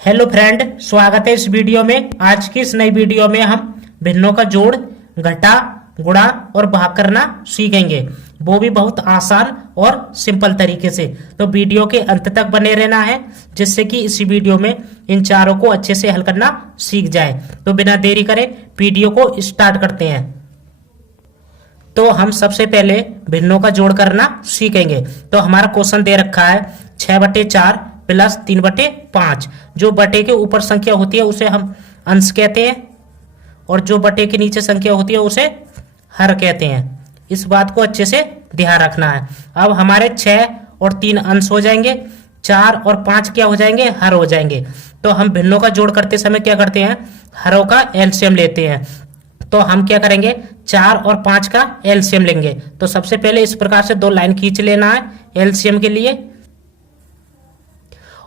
Hello friend, स्वागत है इस वीडियो में। आज की इस नई वीडियो में हम भिन्नों का जोड़, घटा, गुणा और भाग करना सीखेंगे, वो भी बहुत आसान और सिंपल तरीके से। तो वीडियो के अंत तक बने रहना है, जिससे कि इसी वीडियो में इन चारों को अच्छे से हल करना सीख जाए। तो बिना देरी करे वीडियो को स्टार्ट करते हैं। तो हम सबसे पहले भिन्नों का जोड़ करना सीखेंगे। तो हमारा क्वेश्चन दे रखा है 6/4 प्लस 3/5। जो बटे के ऊपर संख्या होती है उसे हम अंश कहते हैं, और जो बटे के नीचे संख्या होती है उसे हर कहते हैं। इस बात को अच्छे से ध्यान रखना है। अब हमारे 6 और 3 अंश हो जाएंगे, 4 और 5 क्या हो जाएंगे, हर हो जाएंगे। तो हम भिन्नों का जोड़ करते समय क्या करते हैं, हरों का एलसीएम लेते हैं। तो हम क्या करेंगे, 4 और 5 का एलसीएम लेंगे। तो सबसे पहले इस प्रकार से 2 लाइन खींच लेना है एलसीएम के लिए,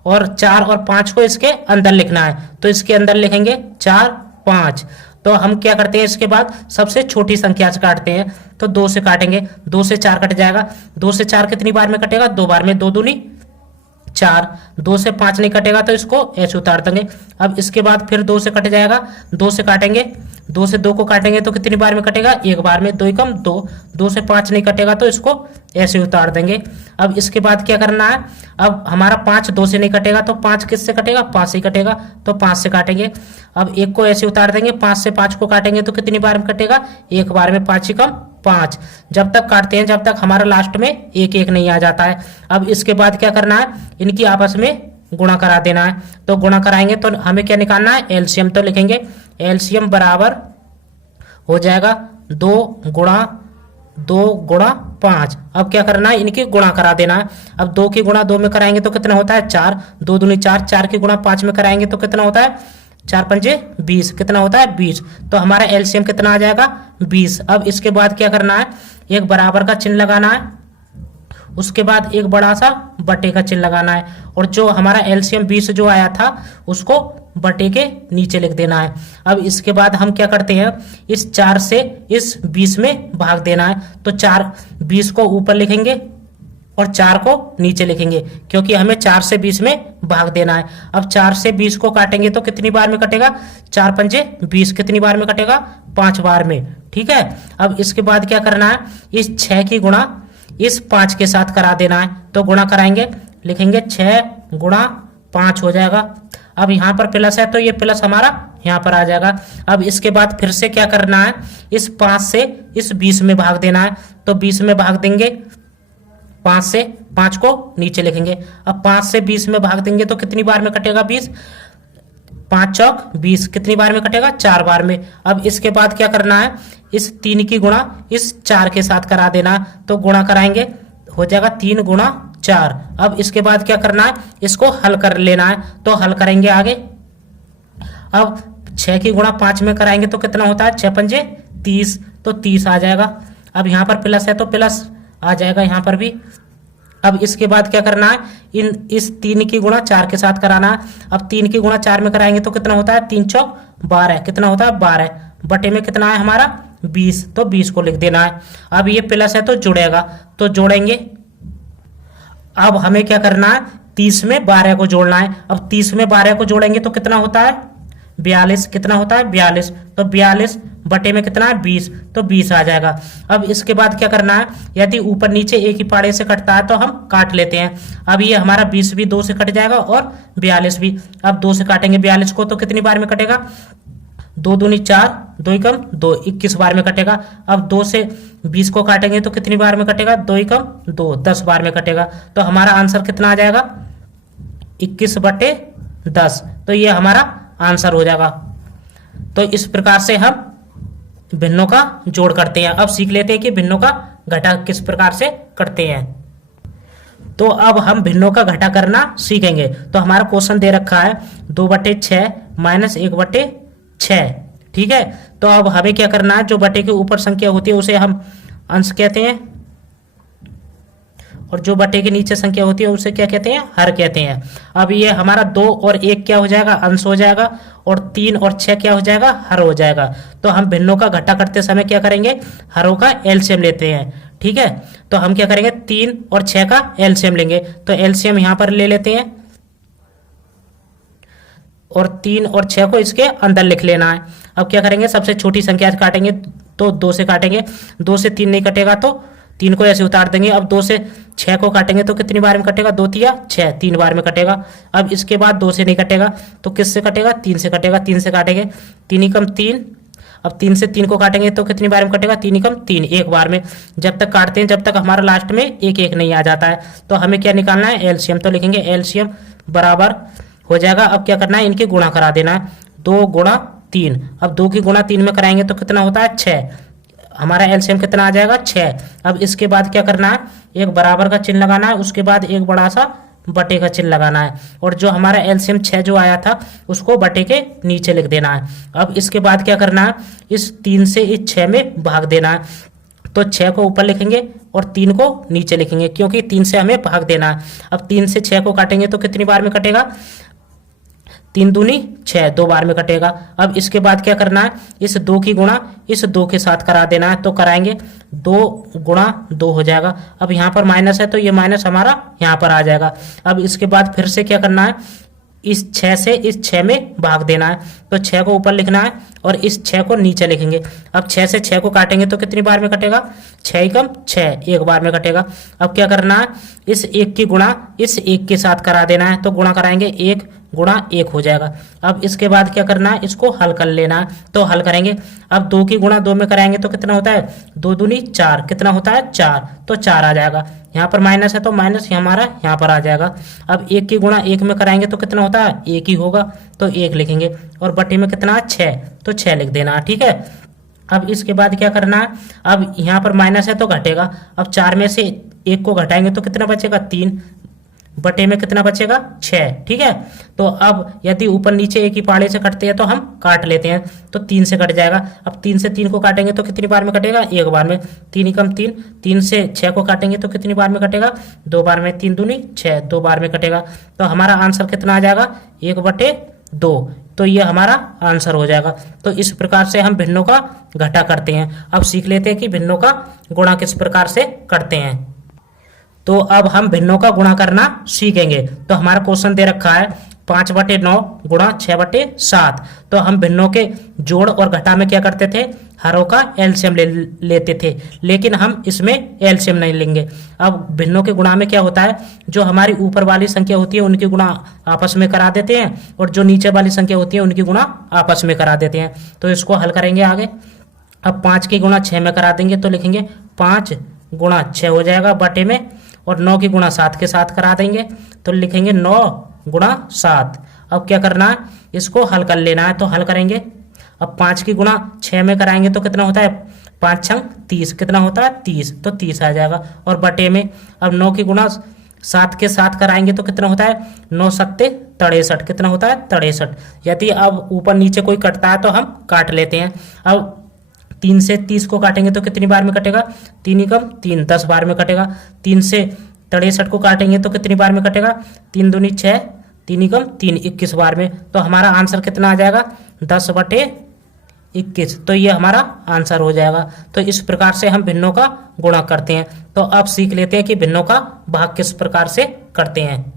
और 4 और 5 को इसके अंदर लिखना है। तो इसके अंदर लिखेंगे 4, 5। तो हम क्या करते हैं, इसके बाद सबसे छोटी संख्या से काटते हैं। तो 2 से काटेंगे, 2 से 4 कट जाएगा। 2 से 4 कितनी बार में कटेगा, 2 बार में, 2 दूनी 4। 2 से 5 नहीं कटेगा तो इसको ऐसे उतार देंगे। अब इसके बाद फिर 2 से कट जाएगा, 2 से काटेंगे, 2 से 2 को काटेंगे तो कितनी बार में कटेगा, 1 बार में, 2 एकम 2। 2 से 5 नहीं कटेगा तो इसको ऐसे उतार देंगे। अब इसके बाद क्या करना है, अब हमारा 5 2 से नहीं कटेगा तो 5 किससे कटेगा, 5 से कटेगा। तो 5 से काटेंगे। अब 1 को ऐसे उतार देंगे, 5 से 5 को काटेंगे तो कितनी बार में कटेगा, 1 बार में, 5 एकम 5। जब तक काटते हैं जब तक हमारा लास्ट में 1 1 नहीं आ जाता है। अब इसके बाद क्या करना है, इनकी आपस में गुणा करा देना है। तो गुणा कराएंगे तो हमें क्या निकालना है, एलसीएम। तो लिखेंगे एलसीएम बराबर हो जाएगा 2 गुणा 2 गुणा 5। अब क्या करना है, इनकी गुणा करा देना है। अब 2 की गुणा 2 में कराएंगे तो कितना होता है, 4। 2 दूनी 4। 4 की गुणा 5 में कराएंगे तो कितना होता है, 4 पंजे 20। कितना होता है, 20। तो हमारा एलसीएम कितना आ जाएगा, 20। अब इसके बाद क्या करना है, एक बराबर का चिन्ह लगाना है, उसके बाद एक बड़ा सा बटे का चिन्ह लगाना है, और जो हमारा एलसीएम 20 जो आया था उसको बटे के नीचे लिख देना है। अब इसके बाद हम क्या करते हैं, इस 4 से इस 20 में भाग देना है। तो 4 20 को ऊपर लिखेंगे और 4 को नीचे लिखेंगे, क्योंकि हमें 4 से 20 में भाग देना है। अब 4 से 20 को काटेंगे तो कितनी बार में कटेगा, 4 पंजे 20। कितनी बार में कटेगा, 5 बार में। ठीक है। अब इसके बाद क्या करना है, इस 6 की गुणा इस 5 के साथ करा देना है। तो गुणा कराएंगे, लिखेंगे 6 गुणा 5 हो जाएगा। अब यहाँ पर प्लस है तो ये प्लस हमारा यहाँ पर आ जाएगा। अब इसके बाद फिर से क्या करना है, इस 5 से इस 20 में भाग देना है। तो 20 में भाग देंगे, 5 से 5 को नीचे लिखेंगे। अब 5 से 20 में भाग देंगे तो कितनी बार में कटेगा, 20। 5 चौक 20। कितनी बार में कटेगा, 4 बार में। अब इसके बाद क्या करना है, इस 3 की गुणा इस 4 के साथ करा देना। तो गुणा कराएंगे, हो जाएगा 3 गुणा 4। अब इसके बाद क्या करना है, इसको हल कर लेना है। तो हल करेंगे आगे। अब 6 की गुणा 5 में कराएंगे तो कितना होता है, 6 पंजे 30। तो 30 आ जाएगा। अब यहाँ पर प्लस है तो प्लस आ जाएगा यहाँ पर भी। अब इसके बाद क्या करना है, इस 3 की गुणा 4 के साथ कराना है। अब 3 की गुणा 4 में कराएंगे तो कितना होता है, 3 चौक 12। कितना होता है, 12 बटे में कितना है हमारा, 20। तो 20 को लिख देना है। अब ये प्लस है तो जुड़ेगा, तो जोड़ेंगे। अब हमें क्या करना है, 30 में 12 को जोड़ना है। अब 30 में 12 को जोड़ेंगे तो कितना होता है, 42। कितना होता है, 42। तो 42 बटे में कितना है, 20। तो 20 आ जाएगा। अब इसके बाद क्या करना है, यदि ऊपर नीचे एक ही पाड़े से कटता है तो हम काट लेते हैं। अब ये हमारा 20 भी 2 से कट जाएगा और 42 भी। अब 2 से काटेंगे 42 को तो कितनी बार में कटेगा, 2 दूनी 4, 2 एकम 2, 21 बार में कटेगा। अब 2 से 20 को काटेंगे तो कितनी बार में कटेगा, 2 एकम 2, 10 बार में कटेगा। तो हमारा आंसर कितना आ जाएगा, 21/10। तो ये हमारा आंसर हो जाएगा। तो इस प्रकार से हम भिन्नों का जोड़ करते हैं। अब सीख लेते हैं कि भिन्नों का घटा किस प्रकार से करते हैं। तो अब हम भिन्नों का घटा करना सीखेंगे। तो हमारा क्वेश्चन दे रखा है 2/6 माइनस 1/6। ठीक है। तो अब हमें क्या करना है, जो बटे के ऊपर संख्या होती है उसे हम अंश कहते हैं, और जो बटे के नीचे संख्या होती है उसे क्या कहते हैं, हर कहते हैं। अब ये हमारा 2 और 1 क्या हो जाएगा, अंश हो जाएगा, और 3 और 6 क्या हो जाएगा, हर हो जाएगा। तो हम भिन्नों का घटा करते समय क्या करेंगे, हरों का एलसीएम लेते हैं। ठीक है। तो हम क्या करेंगे, 3 और 6 का एलसीएम लेंगे। तो एलसीएम यहां पर ले लेते हैं। और 3 और 6 को इसके अंदर लिख लेना है। अब क्या करेंगे, सबसे छोटी संख्या काटेंगे तो 2 से काटेंगे, 2 से 3 नहीं कटेगा तो 3 को ऐसे उतार देंगे। अब 2 से 6 को काटेंगे तो कितनी बार में कटेगा, 2 तिया 6, 3 बार में कटेगा। अब इसके बाद 2 से नहीं कटेगा तो किससे कटेगा, 3 से कटेगा, 3 से काटेंगे, 3 एकम 3। अब 3 से 3 को काटेंगे तो कितनी बार में कटेगा, 3 एकम 3, एक बार में। जब तक काटते हैं जब तक हमारा लास्ट में एक एक नहीं आ जाता है। तो हमें क्या निकालना है, एलसीएम। तो लिखेंगे एलसीएम बराबर हो जाएगा, अब क्या करना है, इनकी गुणा करा देना है, 2 गुणा 3। अब 2 की गुणा 3 में कराएंगे तो कितना होता है, 6। हमारा एलसीएम कितना आ जाएगा, 6। अब इसके बाद क्या करना है, एक बराबर का चिन्ह लगाना है, उसके बाद एक बड़ा सा बटे का चिन्ह लगाना है, और जो हमारा एलसीएम 6 जो आया था उसको बटे के नीचे लिख देना है। अब इसके बाद क्या करना है, इस 3 से इस 6 में भाग देना है। तो 6 को ऊपर लिखेंगे और 3 को नीचे लिखेंगे, क्योंकि 3 से हमें भाग देना है। अब 3 से 6 को काटेंगे तो कितनी बार में कटेगा, 3 दूनी 6, 2 बार में कटेगा। अब इसके बाद क्या करना है, इस 2 की गुणा इस 2 के साथ करा देना है। तो कराएंगे 2 गुणा 2 हो जाएगा। अब यहाँ पर माइनस है तो ये माइनस हमारा यहाँ पर आ जाएगा। अब इसके बाद फिर से क्या करना है, इस 6 से इस 6 में भाग देना है। तो 6 को ऊपर लिखना है और इस 6 को नीचे लिखेंगे। अब 6 से 6 को काटेंगे तो कितनी बार में कटेगा, 6 एकम 6, एक बार में कटेगा। अब क्या करना है, इस 1 की गुणा इस 1 के साथ करा देना है। तो गुणा कराएंगे, 1 गुणा 1 हो जाएगा। अब इसके बाद क्या करना है, इसको हल कर लेना है। तो हल करेंगे, अब 2 की गुणा 2 में कराएंगे तो कितना होता है, 2 दूनी 4, कितना होता है 4, तो 4 आ जाएगा। यहाँ पर माइनस है तो माइनस हमारा यहाँ पर आ जाएगा। अब 1 की गुणा 1 में कराएंगे तो कितना होता है, 1 ही होगा, तो 1 लिखेंगे, और बटे में कितना है 6, तो 6 लिख देना है, ठीक है। अब इसके बाद क्या करना है, अब यहाँ पर माइनस है तो घटेगा। अब 4 में से 1 को घटाएंगे तो कितना बचेगा, 3, बटे में कितना बचेगा, 6, ठीक है। तो अब यदि ऊपर नीचे एक ही पाड़े से कटते हैं तो हम काट लेते हैं, तो 3 से कट जाएगा। अब 3 से 3 को काटेंगे तो कितनी बार में कटेगा, एक बार में, 3 एकम 3। 3 से 6 को काटेंगे तो कितनी बार में कटेगा, 2 बार में, 3 दूनी 6, 2 बार में कटेगा। तो हमारा आंसर कितना आ जाएगा, 1/2। तो ये हमारा आंसर हो जाएगा। तो इस प्रकार से हम भिन्नों का घटा करते हैं। अब सीख लेते हैं कि भिन्नों का गुणा किस प्रकार से करते हैं। तो अब हम भिन्नों का गुणा करना सीखेंगे। तो हमारा क्वेश्चन दे रखा है 5/9 गुणा 6/7। तो हम भिन्नों के जोड़ और घटा में क्या करते थे, हरों का एलसीएम लेते थे, लेकिन हम इसमें एलसीएम नहीं लेंगे। अब भिन्नों के गुणा में क्या होता है, जो हमारी ऊपर वाली संख्या होती है उनकी गुणा आपस में करा देते हैं, और जो नीचे वाली संख्या होती है उनकी गुणा आपस में करा देते हैं। तो इसको हल करेंगे आगे। अब 5 की गुणा 6 में करा देंगे तो लिखेंगे 5 गुणा 6 हो जाएगा बटे में, और 9 की गुणा 7 के साथ करा देंगे तो लिखेंगे 9 गुणा 7। अब क्या करना है, इसको हल कर लेना है। तो हल करेंगे, अब 5 की गुणा 6 में कराएंगे तो कितना होता है, 5 छंग 30, कितना होता है 30, तो 30 आ जाएगा। और बटे में अब 9 की गुणा 7 के साथ कराएंगे तो कितना होता है, 9 सत्ते 63, कितना होता है 63। यदि अब ऊपर नीचे कोई कटता है तो हम काट लेते हैं। अब 3 से 30 को काटेंगे तो कितनी बार में कटेगा, 3 एकम 3, 10 बार में कटेगा। 3 से 63 को काटेंगे तो कितनी बार में कटेगा, 3 दूनी 6, 3 एकम 3, 21 बार में। तो हमारा आंसर कितना आ जाएगा, 10/21। तो ये हमारा आंसर हो जाएगा। तो इस प्रकार से हम भिन्नों का गुणा करते हैं। तो अब सीख लेते हैं कि भिन्नों का भाग किस प्रकार से करते हैं।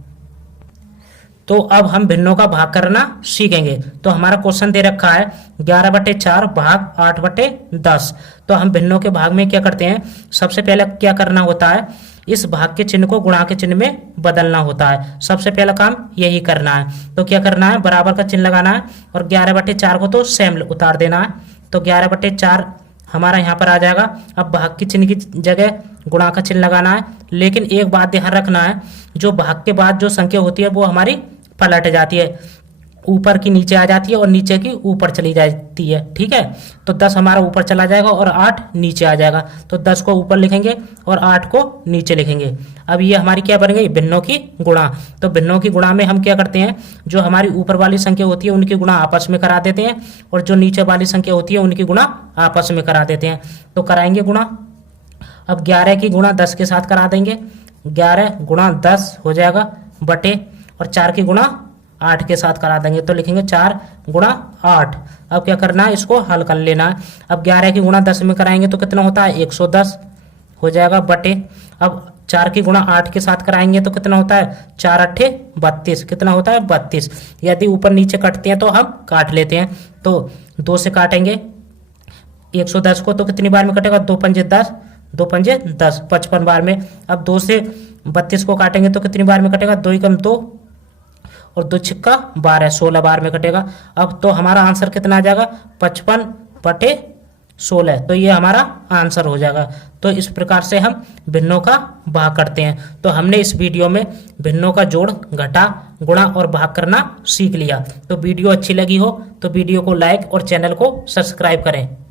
तो अब हम भिन्नों का भाग करना सीखेंगे। तो हमारा क्वेश्चन दे रखा है 11/4 भाग 8/10। तो हम भिन्नों के भाग में क्या करते हैं, सबसे पहले क्या करना होता है, इस भाग के चिन्ह को गुणा के चिन्ह में बदलना होता है। सबसे पहला काम यही करना है। तो क्या करना है, बराबर का चिन्ह लगाना है, और 11/4 को तो सेम उतार देना है। तो 11/4 हमारा यहाँ पर आ जाएगा। अब भाग के चिन्ह की जगह गुणा का चिन्ह लगाना है। लेकिन एक बात ध्यान रखना है, जो भाग के बाद जो संख्या होती है वो हमारी पलट जाती है, ऊपर की नीचे आ जाती है और नीचे की ऊपर चली जाती है, ठीक है। तो 10 हमारा ऊपर चला जाएगा और 8 नीचे आ जाएगा। तो 10 को ऊपर लिखेंगे और 8 को नीचे लिखेंगे। अब ये हमारी क्या बन गई, भिन्नों की गुणा। तो भिन्नों की गुणा में हम क्या करते हैं, जो हमारी ऊपर वाली संख्या होती है उनकी गुणा आपस में करा देते हैं, और जो नीचे वाली संख्या होती है उनकी गुणा आपस में करा देते हैं। तो कराएंगे गुणा। अब 11 की गुणा 10 के साथ करा देंगे, 11 गुणा 10 हो जाएगा बटे, और 4 की गुणा 8 के साथ करा देंगे तो लिखेंगे 4 गुणा 8। अब क्या करना है, इसको हल कर लेना है। अब 11 की गुणा 10 में कराएंगे तो कितना होता है, 110 हो जाएगा बटे। अब 4 की गुणा 8 के साथ कराएंगे तो कितना होता है, 4 अट्ठे 32, कितना होता है 32। यदि ऊपर नीचे कटते हैं तो हम काट लेते हैं। तो 2 से काटेंगे 110 को तो कितनी बार में कटेगा, 2 पंजे 10, 2 पंजे 10, 55 बार में। अब 2 से 32 को काटेंगे तो कितनी बार में कटेगा, 2 एकम 2 और 2 छिक्का 12, 16 बार में कटेगा। अब तो हमारा आंसर कितना आ जाएगा, 55/16। तो ये हमारा आंसर हो जाएगा। तो इस प्रकार से हम भिन्नों का भाग करते हैं। तो हमने इस वीडियो में भिन्नों का जोड़, घटा, गुणा और भाग करना सीख लिया। तो वीडियो अच्छी लगी हो तो वीडियो को लाइक और चैनल को सब्सक्राइब करें।